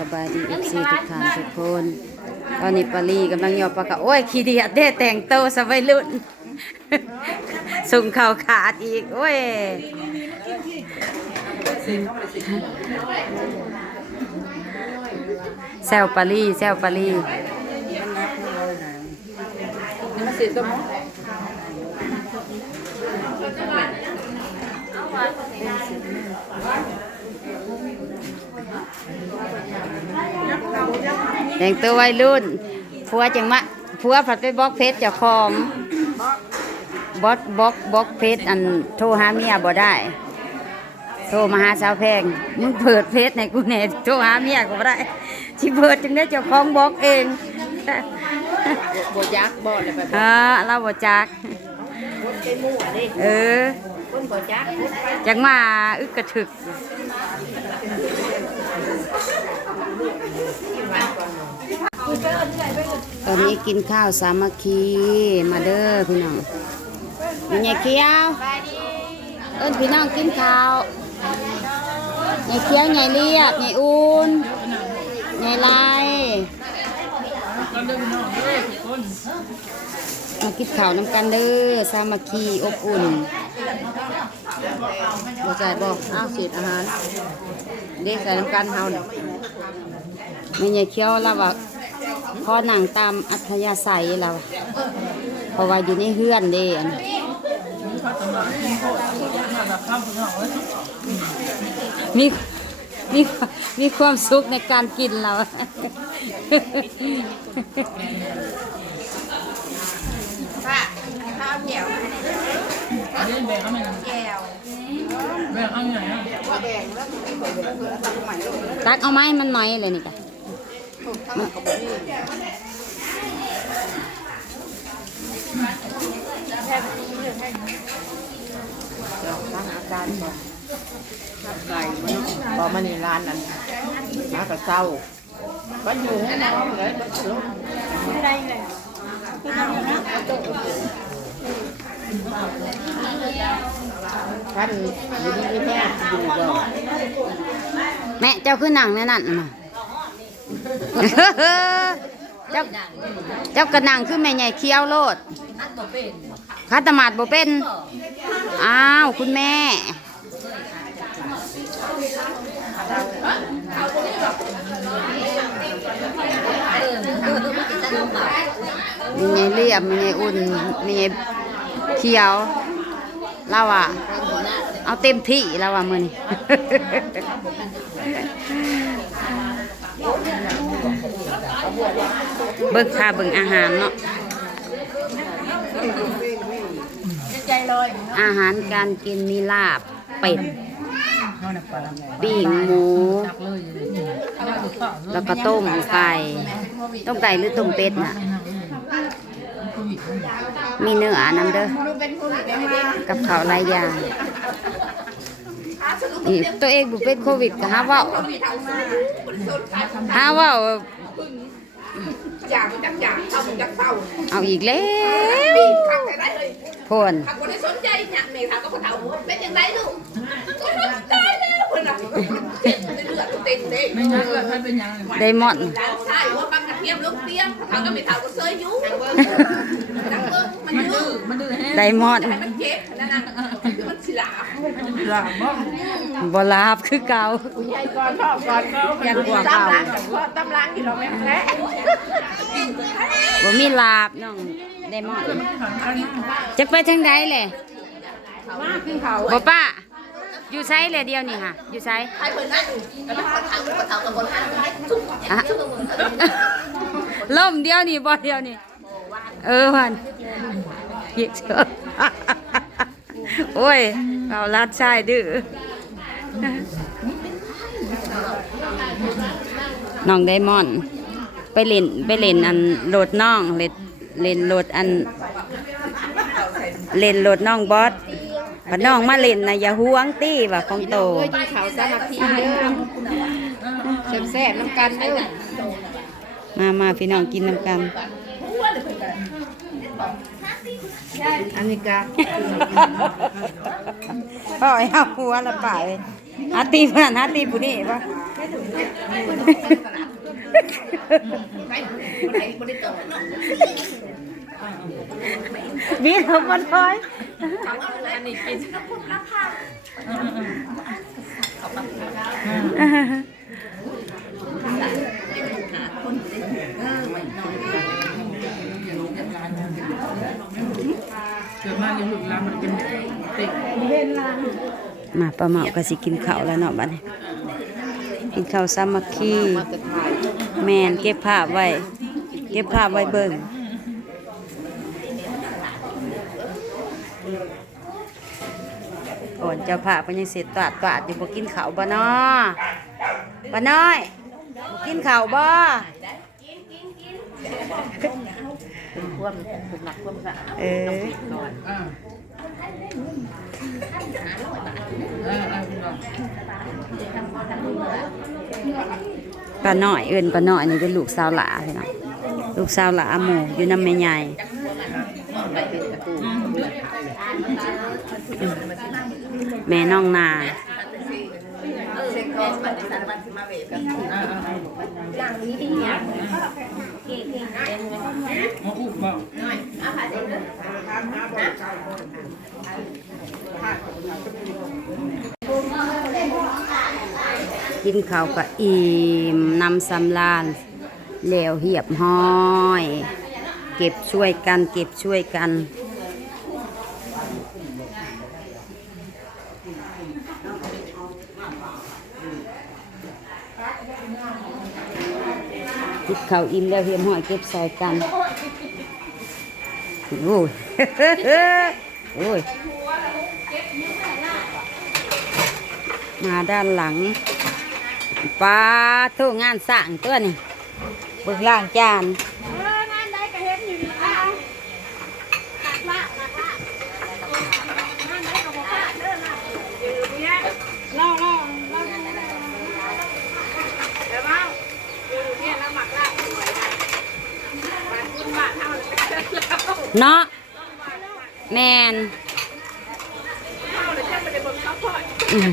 สบายดีเอฟซีทุกท่านทุกคน ตอนนี้ปารีกำลังยอปากกาโอ้ยขี้เดียดเด้แต่งโตวสบายรุ่นสุ่มเข่าขาดอีก โอ้ยแซวปารีแซวปารี แต่งตัววัยรุ่นผัวจังมะผัวผัดไปบล็อกเพจเจ้าของบล็อกบล็อกบล็อกเพจอันโทรหาเมียบ่ได้ โทรมาหาสาวแพงมึงเปิดเพจในกูแน่โทรหาเมียก็บ่ได้ที่เปิดจังได้เจ้าของบล็อกเองบ่ยักบ่เลยแบบอ่าเราบ่จักคนใจมั่ว เออยักจังมาอึกกระถึกตอนนี้กินข้าวสามัคคีมาเด้อพี่น้องมีไงเคี้ยวเอิ้นพี่น้องกินข้าวไงเคี้ยวไงเรียบไงอุ่นไงลาย มากินข้าวน้ำกันเด้อสามัคคีอบอุ่นบ่ใจบ่อ้าวเศษอาหาร เด็กใส่น้ำกันเฮาเนี่ยไม่ใช่เคี้ยวแล้วว่าพอหนังตามอัธยาศัยเราเพราะว่าอยู่ในเฮือนเด้อนมีมีมีความสุขในการกินเรา ข้าวเหนียวแก้วแบ่งเอาไหนอะว่าแบ่งแล้วมีคนเพิ่นเอาตังค์ใหม่โลดตักเอาไม้มันหน่อยเลยนี่กะทั้งหมดก็บ่มีเดี๋ยวทางอาการก่อนทับไก่มันพอมานี่ร้านนั้นมากระเซ้าก็อยู่ให้น้องเลยบ่ลง ท่านอยู่ดีไม่แห้งอยู่บ่แม่เจ้าคือหนังแน่นั่นมาเจ้าเจ้ากระนังคือแม่ใหญ่เคี้ยวโลดคาตมาดบ่เป็น อ้าว คุณแม่มีไงเรียบมีไงอุ่นมีไงเขียวเราอะเอาเต็มที่แล้วอะมือนี่เบิ่งค่าเบิ่งอาหารเนาะอาหารการกินมีลาบเป็ดปิ้งหมู แล้วก็ต้มไก่ ต้มไก่หรือต้มเป็ดน่ะ มีเนื้อน้ำเด้อกับข้าวหลายอย่างนี่ตัวเองบุเป็นโควิดก็หาเว่าหาเว่าอยากจักอยากเข้าจักเข้าเอาอีกแล้วขักแต่ได้เลยพนขักคนที่สนใจเนี่ยเมย์ถามก็คนถามเป็นยังไงลูกตายแล้ว คนน่ะเลือดเต็มเต็มไม่งั้นก็ถ้าเป็นยังไดมอนด์ใช่ว่าปังกระเทียมลูกเตี้ยมเขาก็ไม่ถามก็เซยยุ่นักเบิ้งมันดื้อมันดื้อแห้งไดมอนด์ให้มันเจ็บนั่นน่ะมันสิลาหลาบบ้องบลาบคือเก่าใหญ่ก่อนชอบก่อนยันกว่าเก่าตำล้างอยู่เราไม่แพ้บ่มีลาบน้องไดมอนด์จะไปทางใดเลยมาขึ้นเขาบ่ป้า อยู่ไซเลยเดียวนี่ค่ะ อยู่ไซใครเปิดนั่นแล้วมันถามก็ถากับคนห้างทุกอะล่มเดียวนี่บ่เดียวนี่เออวันเยกเถอะโอ้ยเอาลัดชายดื้อน้องไดมอนไปเล่นไปเล่นอันโหลดน้องเล่นเล่นโหลดอันเล่นโหลดน้องบอส พอน้องมาเล่นนะอย่าห่วงตี้ว่าของโตกินข้าวสามัคคีเด้อแซ่บๆน้ำกันเด้อมามาพี่น้องกินน้ำกัน อันนี้ก็พ่อเอาหัวละป่าเลยหาตีผู้นั้นหาตีผู้นี้ปะมีทำมันคอย เกิดมาเลี้ยงลูกหลานมันเป็นเด็กมาป้าเหมาก็สิกินข้าวแล้วเนาะบัดนี้กินข้าวสามัคคีแมนเก็บภาพไว้ เก็บภาพไว้เบิ่ง ก่อนเจ้าภาพเพิ่นยังเสร็จตวาดตวาดอยู่บ่กินข้าวบ่น้อบ่น้อยบ่กินข้าวบ่เป็นพวกเป็นหนักพวกสะเอออ่าอ่าอ่าคุณบอกป้าน้อยเอิ้นป้าน้อยนี่เป็นลูกสาวหลาพี่น้องลูกสาวหลาหมู่อยู่นำแม่ใหญ่ แม่น้องนากินข้าวก็อิ่มนำสำราญแล้วเหียบห้อย เก็บช่วยกันเก็บช่วยกัน เขาอิ่มแล้วเหียมหอยเก็บใส่กันโอ้ยโอ้ยมาด้านหลังปลาทูงานสั่งตัวนี่บึกล่างจาน เนาะแมนอืม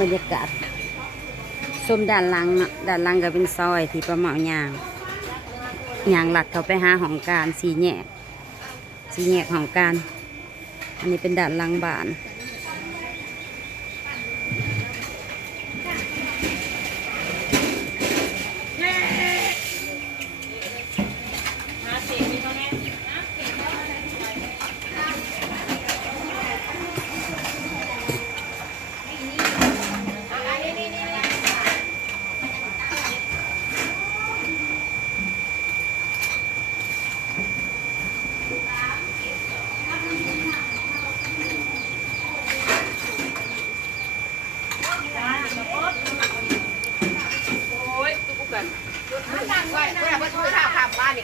บรรยากาศชมด้านหลังด้านหลังก็เป็นซอยที่ประเหมายาง ยางหลักเขาไปหาของการสีแยกสีแยกของการ อันนี้เป็นด่านลังบาน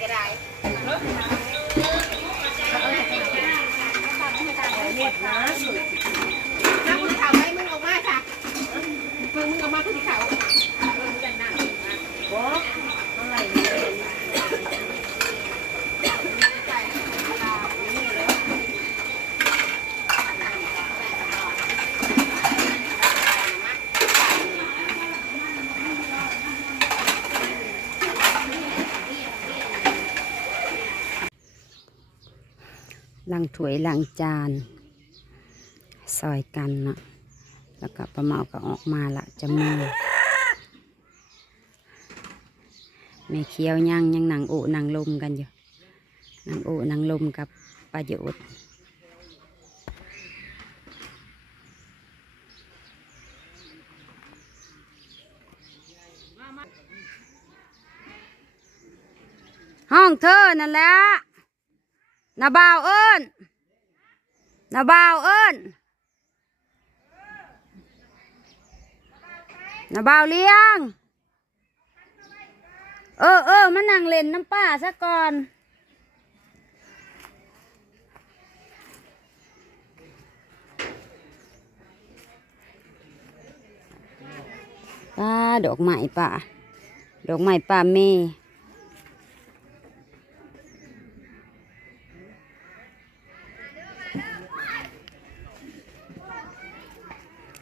ก็ได้ถ้าคุณถามให้มึงออกมาค่ะมึงมึงออกมาคุณเขาเออจันทร์นะ ล้างถ้วยล้างจานซอยกันเนาะแล้วก็ประเมาก็ออกมาละจะมือแม่เคี้ยวย่างยังนางโอนางลมกันอยู่นางโอนางลมกับประโยชน์ห้องเธอนั่นแหละ นาบ่าวเอิญนาบ่าวเอิญนาบ่าวเลี้ยง เออเออมานั่งเล่นน้ำป้าซะก่อนป้าดอกไม้ป่า ดอกไม้ป่าเมย์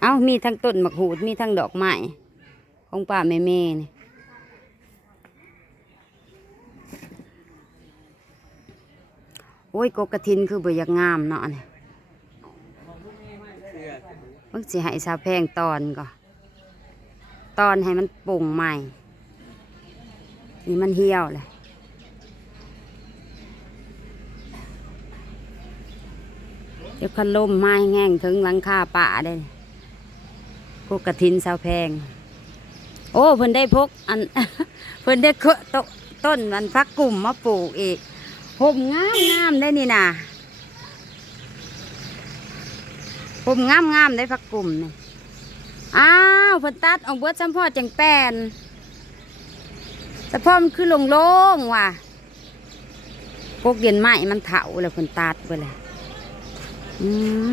เอามีทั้งต้นมะหูด มีทั้งดอกไม้ของป่าแม่เมนี่โอ้ยกกกระทินคือบ่อยากงามเนาะนี่มึงสิให้สาวแพงตอนก่อนตอนให้มันปุ่งใหม่ นี่มันเหี่ยวเลยเดี๋ยวคันลมไม้แห้งถึงหลังคาป่าได้ พวกกระทินสาวแพง โอ้เพิ่นได้พกอัน เพิ่นได้เคอะตต้นมันพักกลุ่มมาปลูกอีกผมงามงามได้นี่นะผมงามงามได้พักกลุ่มนี่อ้าวเพิ่นตัดออกเบิดจำพ่อจังแปนแต่พ่อมันคือโล่งๆว่ะพวกเดียนไม้มันเถาแล้วเพิ่นตัดไปเลยอืม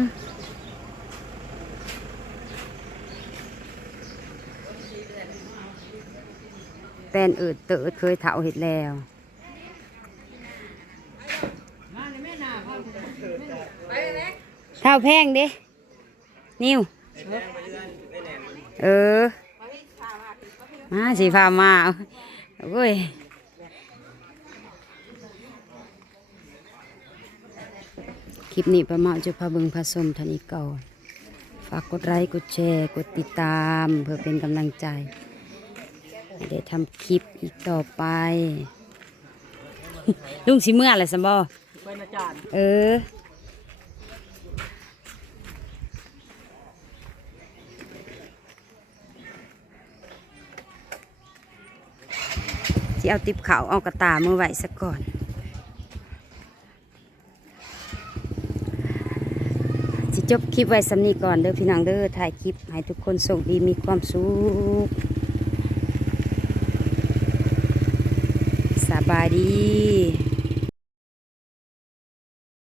แป้นเอิดเติดเคยเถาเห็ดแล้วเท่าแพงเด้นิว เออ มาสิพามาเว้ยคลิปนี้ประมาณจะพาเบิงพาสมท่านี้ก่อน ฝากกดไลค์กดแชร์กดติดตามเพื่อเป็นกำลังใจให้ได้ทำคลิปอีกต่อไป ลุงสิเมื่ออะไรสมบอเป็นอาจารย์เออที่เอาติบเขาเอากระตามือไหวซะก่อน สิ จบคลิปไว้สำนีก่อนเด้อพี่น้องเด้อถ่ายคลิปให้ทุกคนโชคดีมีความสุขสบายดี